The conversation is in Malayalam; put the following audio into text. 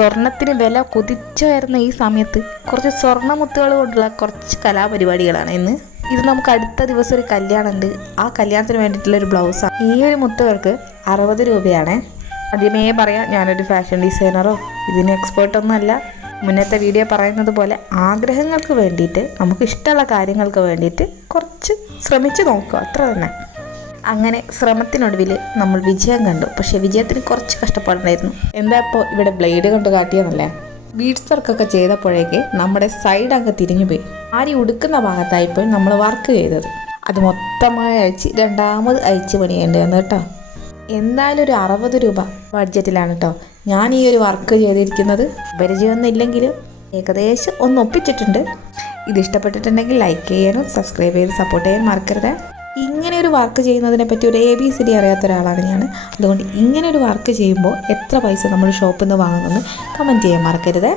സ്വർണത്തിന് വില കുതിച്ചുയർന്ന ഈ സമയത്ത് കുറച്ച് സ്വർണ്ണമുത്തുകൾ കൊണ്ടുള്ള കുറച്ച് കലാപരിപാടികളാണ് ഇന്ന്. ഇത് നമുക്ക് അടുത്ത ദിവസം ഒരു കല്യാണമുണ്ട്. ആ കല്യാണത്തിന് വേണ്ടിയിട്ടുള്ള ഒരു ബ്ലൗസാണ്. ഈ ഒരു മുത്തുകൾക്ക് 60 രൂപയാണ്. ആദ്യമേ പറയാം, ഞാനൊരു ഫാഷൻ ഡിസൈനറോ ഇതിന് എക്സ്പേർട്ടൊന്നും അല്ല. മുന്നത്തെ വീഡിയോ പറയുന്നത് പോലെ ആഗ്രഹങ്ങൾക്ക് വേണ്ടിയിട്ട്, നമുക്ക് ഇഷ്ടമുള്ള കാര്യങ്ങൾക്ക് വേണ്ടിയിട്ട് കുറച്ച് ശ്രമിച്ചു നോക്കുക, അത്ര തന്നെ. അങ്ങനെ ശ്രമത്തിനൊടുവിൽ നമ്മൾ വിജയം കണ്ടു. പക്ഷേ വിജയത്തിന് കുറച്ച് കഷ്ടപ്പാടുണ്ടായിരുന്നു. എന്താ ഇപ്പോൾ ഇവിടെ ബ്ലേഡ് കൊണ്ട് കാട്ടിയെന്നല്ലേ. ബീഡ്സ് വർക്കൊക്കെ ചെയ്തപ്പോഴേക്ക് നമ്മുടെ സൈഡ് അങ്ങ് തിരിഞ്ഞു പോയി. ആരി ഉടുക്കുന്ന ഭാഗത്തായിപ്പോൾ നമ്മൾ വർക്ക് ചെയ്തത്. അത് മൊത്തമായി അയച്ച് രണ്ടാമത് അയച്ച് പണിയേണ്ടി വന്നു കേട്ടോ. എന്തായാലും ഒരു 60 രൂപ ബഡ്ജറ്റിലാണ് കേട്ടോ ഞാൻ ഈ ഒരു വർക്ക് ചെയ്തിരിക്കുന്നത്. പരിചയമൊന്നും ഇല്ലെങ്കിലും ഏകദേശം ഒന്ന് ഒപ്പിച്ചിട്ടുണ്ട്. ഇത് ഇഷ്ടപ്പെട്ടിട്ടുണ്ടെങ്കിൽ ലൈക്ക് ചെയ്യാനും സബ്സ്ക്രൈബ് ചെയ്ത് സപ്പോർട്ട് ചെയ്യാൻ മറക്കരുത്. ഇങ്ങനെ ഒരു വർക്ക് ചെയ്യുന്നതിനെ പറ്റി ഒരു ABCD അറിയാത്ത ഒരാളാണ് ഞാൻ. അതുകൊണ്ട് ഇങ്ങനെ ഒരു വർക്ക് ചെയ്യുമ്പോൾ എത്ര പൈസ നമ്മൾ ഷോപ്പിൽ നിന്ന് വാങ്ങുമെന്ന് കമൻറ്റ് ചെയ്യാൻ മറക്കരുത്.